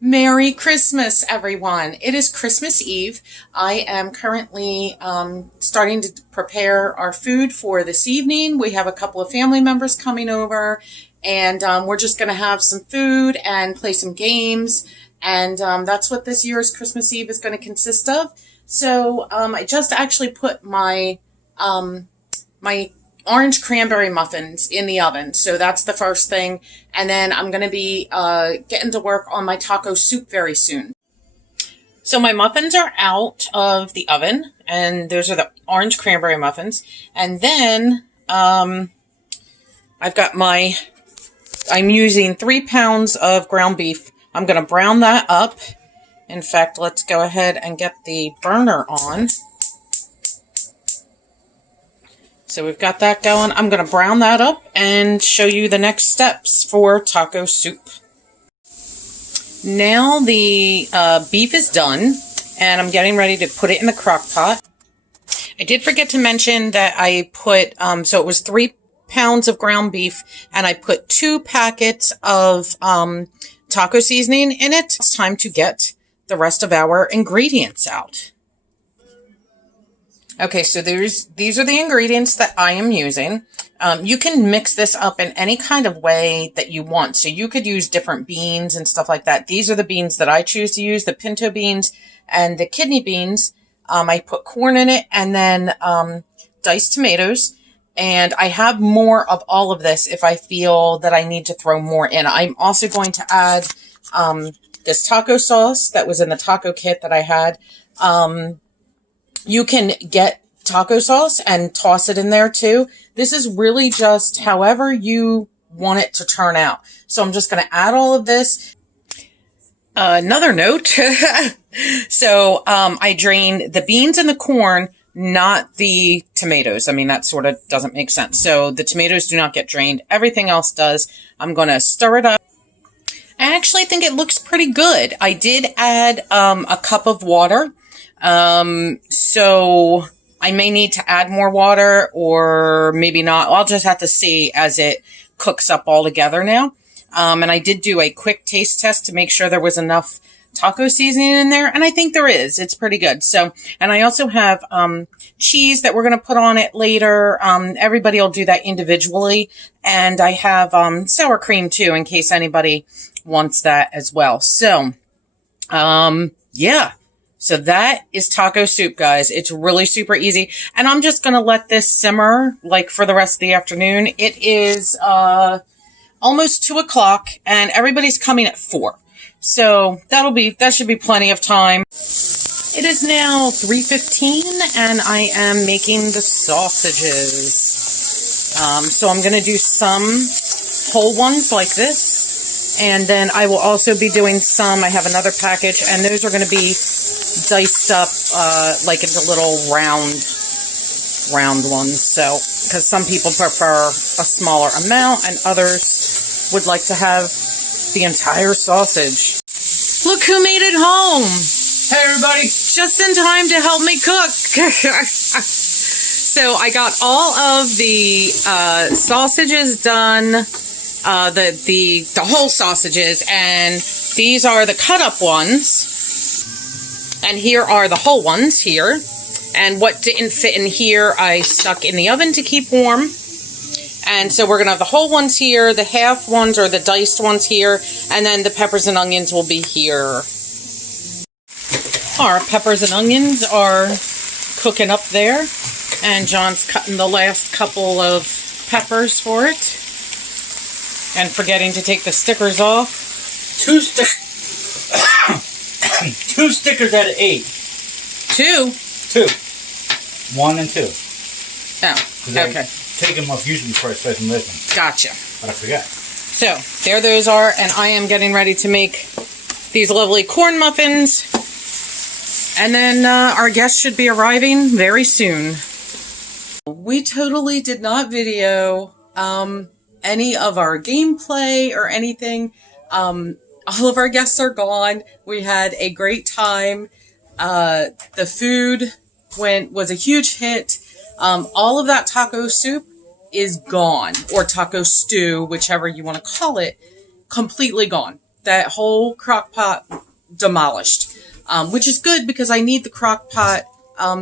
Merry Christmas, everyone. It is Christmas Eve. I am currently starting to prepare our food for this evening. We have a couple of family members coming over, and we're just going to have some food and play some games. And that's what this year's Christmas Eve is going to consist of. So I just actually put my my orange cranberry muffins in the oven. So that's the first thing. And then I'm going to be getting to work on my taco soup very soon. So my muffins are out of the oven, and those are the orange cranberry muffins. And then I'm using 3 pounds of ground beef. I'm going to brown that up. In fact, let's go ahead and get the burner on. So we've got that going. I'm going to brown that up and show you the next steps for taco soup. Now the beef is done, and I'm getting ready to put it in the crock pot. I did forget to mention that I put, so it was 3 pounds of ground beef, and I put 2 packets of taco seasoning in it. It's time to get the rest of our ingredients out. Okay, so these are the ingredients that I am using. You can mix this up in any kind of way that you want. So you could use different beans and stuff like that. These are the beans that I choose to use, the pinto beans and the kidney beans. I put corn in it, and then diced tomatoes. And I have more of all of this if I feel that I need to throw more in. I'm also going to add this taco sauce that was in the taco kit that I had. You can get taco sauce and toss it in there too. This is really just however you want it to turn out. So I'm just going to add all of this. Another note. So I drain the beans and the corn, not the tomatoes. I mean, that sort of doesn't make sense. So the tomatoes do not get drained. Everything else does. I'm going to stir it up. I actually think it looks pretty good. I did add a cup of water. So I may need to add more water, or maybe not. I'll just have to see as it cooks up all together now. And I did do a quick taste test to make sure there was enough taco seasoning in there. And I think there is. It's pretty good. So, and I also have, cheese that we're going to put on it later. Everybody will do that individually. And I have, sour cream too, in case anybody wants that as well. So, yeah. So that is taco soup, guys. It's really super easy. And I'm just going to let this simmer like for the rest of the afternoon. It is almost 2 o'clock, and everybody's coming at 4. So that should be plenty of time. It is now 3:15, and I am making the sausages. So I'm going to do some whole ones like this. And then I will also be doing some, I have another package, and those are going to be diced up like into little round ones. So, because some people prefer a smaller amount, and others would like to have the entire sausage. Look who made it home! Hey everybody! Just in time to help me cook! So I got all of the sausages done. The whole sausages, and these are the cut up ones, and here are the whole ones here, and what didn't fit in here I stuck in the oven to keep warm. And so we're gonna have the whole ones here, the half ones or the diced ones here, and then the peppers and onions will be here. Our peppers and onions are cooking up there, and John's cutting the last couple of peppers for it. And forgetting to take the stickers off. 2 stickers out of 8. 2? 2. 1 and 2. Oh, okay. Take them off usually before I start them with them. Gotcha. But I forgot. So, there those are, and I am getting ready to make these lovely corn muffins. And then our guests should be arriving very soon. We totally did not video any of our gameplay or anything. All of our guests are gone. We had a great time. The food was a huge hit. All of that taco soup is gone, or taco stew, whichever you want to call it, completely gone. that whole crock pot demolished, which is good because I need the crock pot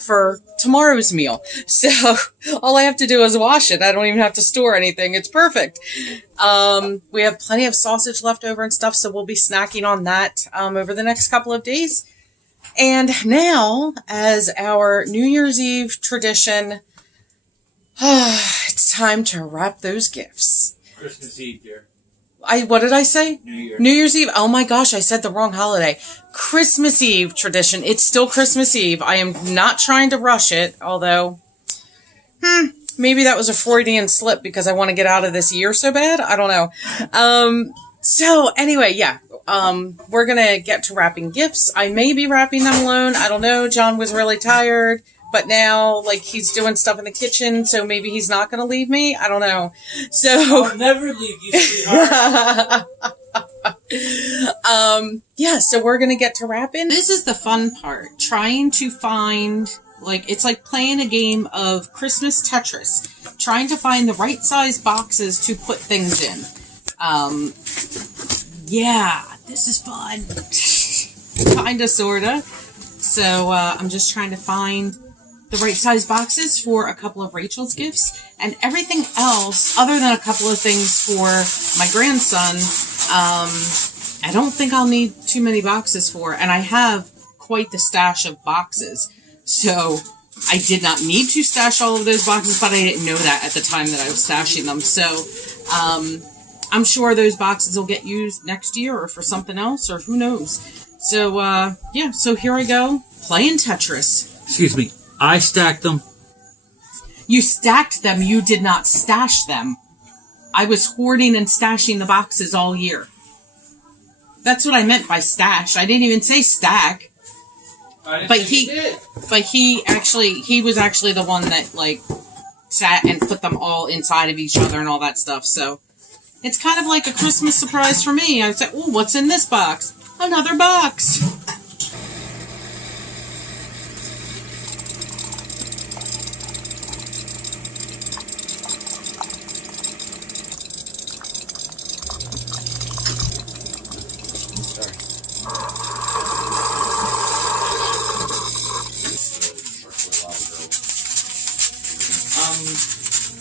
for tomorrow's meal. So all I have to do is wash it. I don't even have to store anything. It's perfect. We have plenty of sausage left over and stuff, so we'll be snacking on that over the next couple of days. And now, as our New Year's Eve tradition, it's time to wrap those gifts. Christmas Eve, dear. What did I say? New Year's Eve. Oh my gosh, I said the wrong holiday. Christmas Eve tradition. It's still Christmas Eve. I am not trying to rush it, although, maybe that was a Freudian slip because I want to get out of this year so bad. I don't know. So anyway, yeah. We're gonna get to wrapping gifts. I may be wrapping them alone. I don't know. John was really tired, but now, like, he's doing stuff in the kitchen, so maybe he's not gonna leave me. I don't know. So I'll never leave you, sweetheart. Yeah, so we're gonna get to wrapping. This is the fun part. Trying to find, like, it's like playing a game of Christmas Tetris. Trying to find the right size boxes to put things in. Yeah, this is fun. Kinda, sorta. So, I'm just trying to find the right size boxes for a couple of Rachel's gifts, and everything else, other than a couple of things for my grandson, I don't think I'll need too many boxes for, and I have quite the stash of boxes. So, I did not need to stash all of those boxes, but I didn't know that at the time that I was stashing them. So, I'm sure those boxes will get used next year or for something else, or who knows. So, yeah, so here I go, playing Tetris. Excuse me, I stacked them. You stacked them, you did not stash them. I was hoarding and stashing the boxes all year. That's what I meant by stash. I didn't even say stack. But he was actually the one that, like, sat and put them all inside of each other and all that stuff, so... It's kind of like a Christmas surprise for me. I said, "Oh, what's in this box? Another box."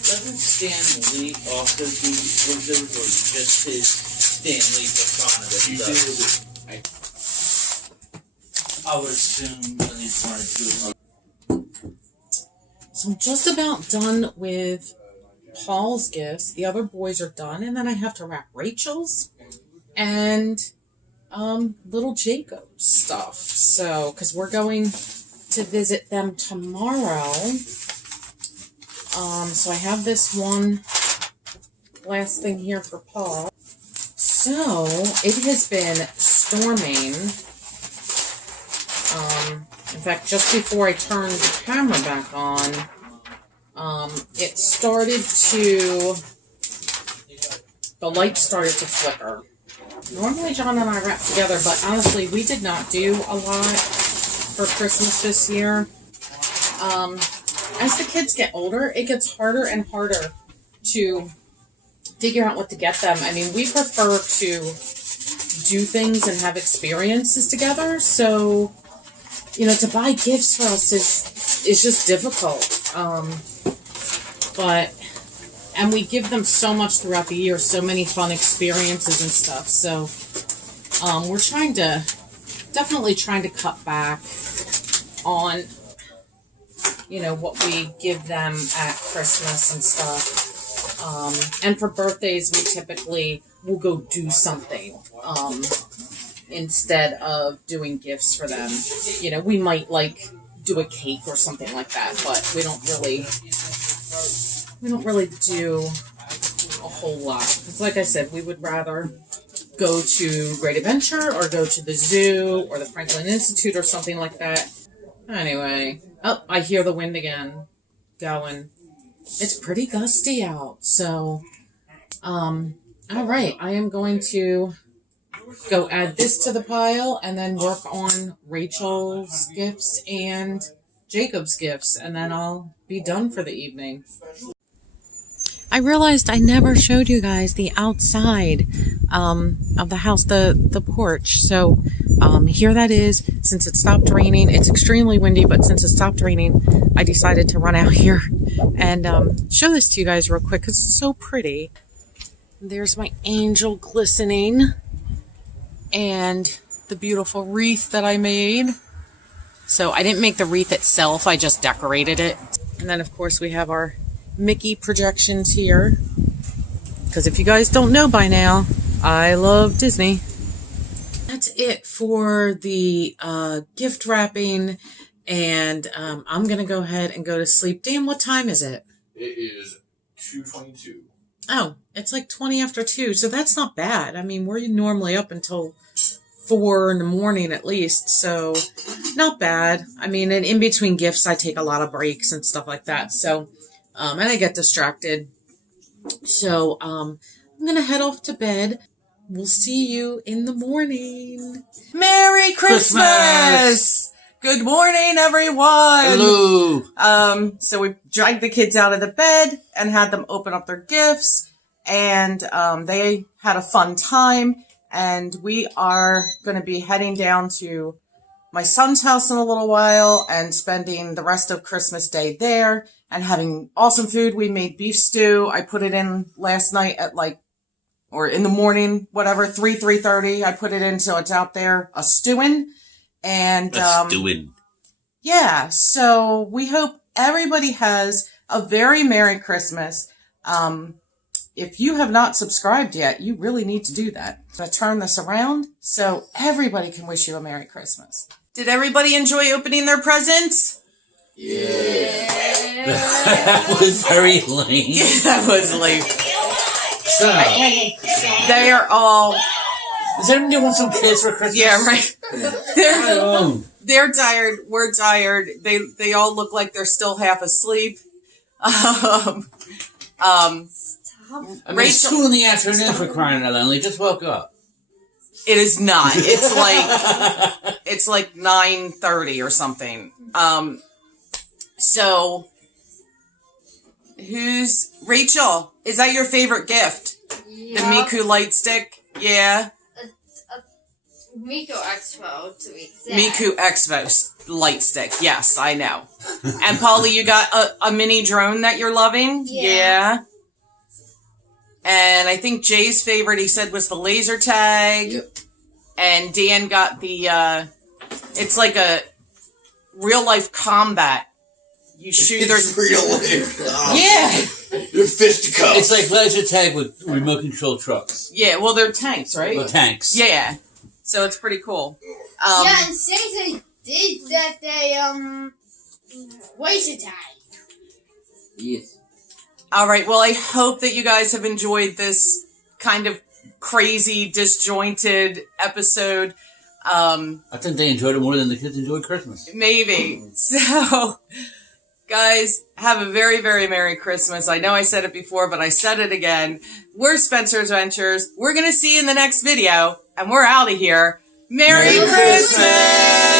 Doesn't Stan Lee also do windows, or just his Stan Lee persona that I would assume at least one or two. So I'm just about done with Paul's gifts. The other boys are done, and then I have to wrap Rachel's and little Jacob's stuff. So, because we're going to visit them tomorrow. So I have this one last thing here for Paul. So, it has been storming. In fact, just before I turned the camera back on, it started to, the light started to flicker. Normally John and I wrap together, but honestly, we did not do a lot for Christmas this year. As the kids get older, it gets harder and harder to figure out what to get them. I mean, we prefer to do things and have experiences together, so, you know, to buy gifts for us is just difficult. And we give them so much throughout the year, so many fun experiences and stuff, so we're definitely trying to cut back on, you know, what we give them at Christmas and stuff. And for birthdays, we typically will go do something instead of doing gifts for them. You know, we might, like, do a cake or something like that, but we don't really do a whole lot. Because like I said, we would rather go to Great Adventure or go to the zoo or the Franklin Institute or something like that. Anyway, oh, I hear the wind again going. It's pretty gusty out, so, all right, I am going to go add this to the pile and then work on Rachel's gifts and Jacob's gifts, and then I'll be done for the evening. I realized I never showed you guys the outside. of the house, the porch. So here that is. Since it stopped raining, it's extremely windy, but since it stopped raining, I decided to run out here and show this to you guys real quick because it's so pretty. There's my angel glistening and the beautiful wreath that I made. So I didn't make the wreath itself, I just decorated it. And then of course we have our Mickey projections here. Because if you guys don't know by now, I love Disney. That's it for the gift wrapping. And I'm going to go ahead and go to sleep. Dan, what time is it? It is 2:22. Oh, it's like 20 after 2. So that's not bad. I mean, we're normally up until 4 in the morning at least. So not bad. I mean, and in between gifts, I take a lot of breaks and stuff like that. So, and I get distracted. So, I'm going to head off to bed. We'll see you in the morning. Merry Christmas! Good morning, everyone. Hello. So we dragged the kids out of the bed and had them open up their gifts, and they had a fun time. And we are going to be heading down to my son's house in a little while and spending the rest of Christmas Day there and having awesome food. We made beef stew. I put it in last night at or in the morning, whatever, 3:30. I put it in so it's out there a stewing. And yeah, so we hope everybody has a very Merry Christmas. If you have not subscribed yet, you really need to do that. I'm going to turn this around so everybody can wish you a Merry Christmas. Did everybody enjoy opening their presents? Yeah. That was very lame. Yeah, that was lame. Stop. They are all... Does anyone want some kids for Christmas? Yeah, right. They're tired. We're tired. They all look like they're still half asleep. I mean, it's 2 in the afternoon for crying out loud. They just woke up. It is not. It's like 9:30 or something. So who's Rachel? Is that your favorite gift? Yeah. The Miku light stick? Yeah. Miku Expo to be exact. Miku Expo light stick. Yes, I know. And Polly, you got a mini drone that you're loving? Yeah. And I think Jay's favorite, he said, was the laser tag. Yep. And Dan got the, it's like a real life combat. You shoot, there's real life. Yeah. They're fisticuffs. It's like laser tag with remote control trucks. Yeah, well, they're tanks, right? Well, tanks. Yeah. So it's pretty cool. Yeah, and since they did that, they, laser tag. Yes. All right. Well, I hope that you guys have enjoyed this kind of crazy, disjointed episode. I think they enjoyed it more than the kids enjoyed Christmas. Maybe. So, guys, have a very, very Merry Christmas. I know I said it before, but I said it again. We're Spencer's Ventures. We're going to see you in the next video, and we're out of here. Merry Christmas!